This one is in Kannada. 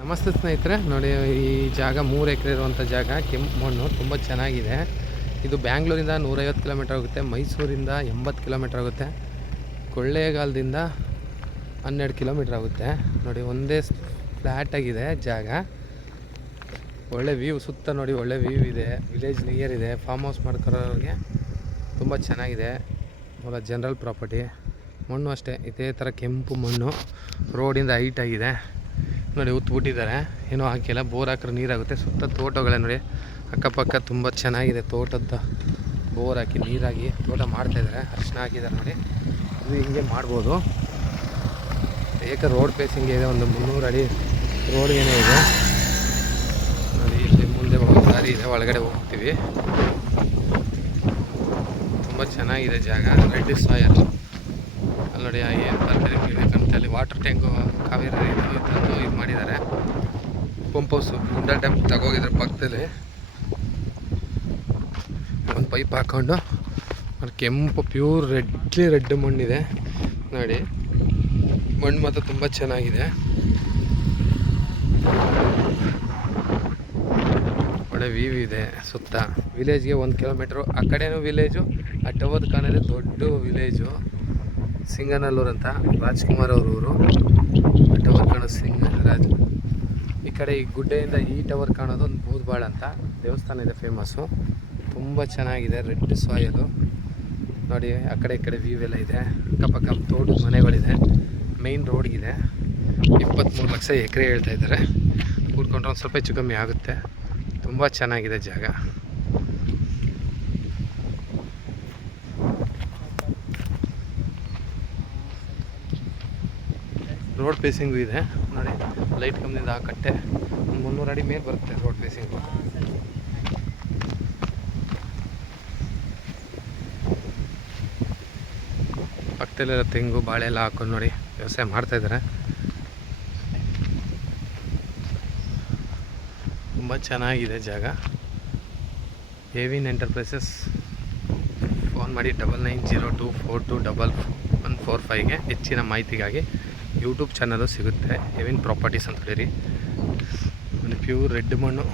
ನಮಸ್ತೆ ಸ್ನೇಹಿತರೆ, ನೋಡಿ ಈ ಜಾಗ 3 ಎಕರೆ ಇರುವಂಥ ಜಾಗ. ಕೆಂಪು ಮಣ್ಣು ತುಂಬ ಚೆನ್ನಾಗಿದೆ. ಇದು ಬ್ಯಾಂಗ್ಳೂರಿಂದ 150 ಕಿಲೋಮೀಟರ್ ಆಗುತ್ತೆ, ಮೈಸೂರಿಂದ 80 ಕಿಲೋಮೀಟರ್ ಆಗುತ್ತೆ, ಕೊಳ್ಳೇಗಾಲದಿಂದ 12 ಕಿಲೋಮೀಟರ್ ಆಗುತ್ತೆ. ನೋಡಿ ಒಂದೇ ಫ್ಲ್ಯಾಟ್ ಆಗಿದೆ ಜಾಗ. ಒಳ್ಳೆ ವ್ಯೂ, ಸುತ್ತ ನೋಡಿ ಒಳ್ಳೆ ವ್ಯೂ ಇದೆ. ವಿಲೇಜ್ ನಿಯರ್ ಇದೆ. ಫಾರ್ಮ್ ಹೌಸ್ ಮಾಡ್ಕೊಳ್ಳೋರಿಗೆ ತುಂಬ ಚೆನ್ನಾಗಿದೆ. General property. ಮಣ್ಣು ಅಷ್ಟೇ ಇದೇ ಥರ ಕೆಂಪು ಮಣ್ಣು. ರೋಡಿಂದ ಹೈಟ್ ಆಗಿದೆ ನೋಡಿ, ಉತ್ಬಿಟ್ಟಿದ್ದಾರೆ, ಏನೂ ಹಾಕಿಲ್ಲ. ಬೋರ್ ಹಾಕಿದ್ರೆ ನೀರಾಗುತ್ತೆ. ಸುತ್ತ ತೋಟಗಳೇ ನೋಡಿ, ಅಕ್ಕಪಕ್ಕ ತುಂಬ ಚೆನ್ನಾಗಿದೆ. ತೋಟದ ಬೋರ್ ಹಾಕಿ ನೀರಾಗಿ ತೋಟ ಮಾಡ್ತಾಯಿದ್ದಾರೆ. ಅರ್ಶಿನ ಹಾಕಿದ್ದಾರೆ ನೋಡಿ. ಇದು ಹಿಂಗೆ ಮಾಡ್ಬೋದು. ಏಕ ರೋಡ್ ಫೇಸಿಂಗ್ ಇದೆ. ಒಂದು 300 ಅಡಿ ರೋಡ್ಗೇನೆ ಇದೆ ನೋಡಿ. ಇಲ್ಲಿ ಮುಂದೆ ಹೋಗೋ ದಾರಿ ಇದೆ, ಒಳಗಡೆ ಹೋಗ್ತೀವಿ. ತುಂಬ ಚೆನ್ನಾಗಿದೆ ಜಾಗ. ರೆಡ್ ಸಾಯಲ್ ಅಲ್ಲಿ ನೋಡಿ, ಏನು ತರಕಾರಿ ಬೆಳಿಬೇಕಂತ ಅಲ್ಲಿ ವಾಟರ್ ಟ್ಯಾಂಕು ಕಾವೇರಿ ತಂದು ಇದು ಮಾಡಿದ್ದಾರೆ. ಪಂಪ್ ಹೌಸು ಗುಂಡಾ ಡ್ಯಾಮ್ ತಗೋಗಿದ್ದಾರೆ ಪಕ್ಕದಲ್ಲಿ. ಒಂದು ಪೈಪ್ ಹಾಕ್ಕೊಂಡು ಅಲ್ಲಿ ಕೆಂಪು ಪ್ಯೂರ್ ರೆಡ್ ಮಣ್ಣಿದೆ ನೋಡಿ. ಮಣ್ಣು ಮಾತ್ರ ತುಂಬ ಚೆನ್ನಾಗಿದೆ. ಒಳ್ಳೆ ವ್ಯೂ ಇದೆ. ಸುತ್ತ ವಿಲೇಜ್ಗೆ 1 ಕಿಲೋಮೀಟ್ರು. ಆ ಕಡೆನೂ ವಿಲೇಜು, ಆ ಟವರ್ ಕಾಣಿದೆ ದೊಡ್ಡ ವಿಲೇಜು. ಸಿಂಗನಲ್ಲೂರು ಅಂತ ರಾಜ್ಕುಮಾರ್ ಅವ್ರ ಊರು. ಟವರ್ ಕಾಣೋದು ಸಿಂಗರಾಜ್. ಈ ಕಡೆ ಈ ಗುಡ್ಡೆಯಿಂದ ಈ ಟವರ್ ಕಾಣೋದು ಒಂದು ಬೂದ್ಬಾಳ ಅಂತ ದೇವಸ್ಥಾನ ಇದೆ, ಫೇಮಸ್ಸು. ತುಂಬ ಚೆನ್ನಾಗಿದೆ. ರೆಡ್ ಸಾಯಲು ನೋಡಿ. ಆ ಕಡೆ ಈ ಕಡೆ ವ್ಯೂ ಎಲ್ಲ ಇದೆ. ಅಕ್ಕಪಕ್ಕ ತೋಟದ ಮನೆಗಳಿದೆ. ಮೇಯ್ನ್ ರೋಡ್ಗಿದೆ. 23 ಲಕ್ಷ ಎಕರೆ ಹೇಳ್ತಾ ಇದ್ದಾರೆ. ಕೂತ್ಕೊಂಡ್ರೆ ಒಂದು ಸ್ವಲ್ಪ ಹೆಚ್ಚು ಕಮ್ಮಿ ಆಗುತ್ತೆ. ತುಂಬ ಚೆನ್ನಾಗಿದೆ ಜಾಗ. ರೋಡ್ ಫೇಸಿಂಗು ಇದೆ ನೋಡಿ. ಲೈಟ್ ಕಂಬದಿಂದ ಆ ಕಟ್ಟೆ ಒಂದು 300 ಅಡಿ ಮೇಲೆ ಬರುತ್ತೆ ರೋಡ್ ಫೇಸಿಂಗು. ಪಕ್ಕದಲ್ಲೆಲ್ಲ ತೆಂಗು ಬಾಳೆ ಎಲ್ಲ ಹಾಕೊಂಡು ನೋಡಿ ವ್ಯವಸಾಯ ಮಾಡ್ತಾಯಿದ್ದಾರೆ. ತುಂಬ ಚೆನ್ನಾಗಿದೆ ಜಾಗ. ಏವಿನ್ ಎಂಟರ್ಪ್ರೈಸಸ್. ಫೋನ್ ಮಾಡಿ 9902421145ಗೆ ಹೆಚ್ಚಿನ ಮಾಹಿತಿಗಾಗಿ. ಯೂಟ್ಯೂಬ್ ಚಾನಲು ಸಿಗುತ್ತೆ. ಏವಿನ್ ಪ್ರಾಪರ್ಟೀಸ್ ಅಂತ ಹೇಳಿರಿ. ಒಂದು ಪ್ಯೂರ್ ರೆಡ್ ಮಣ್ಣು.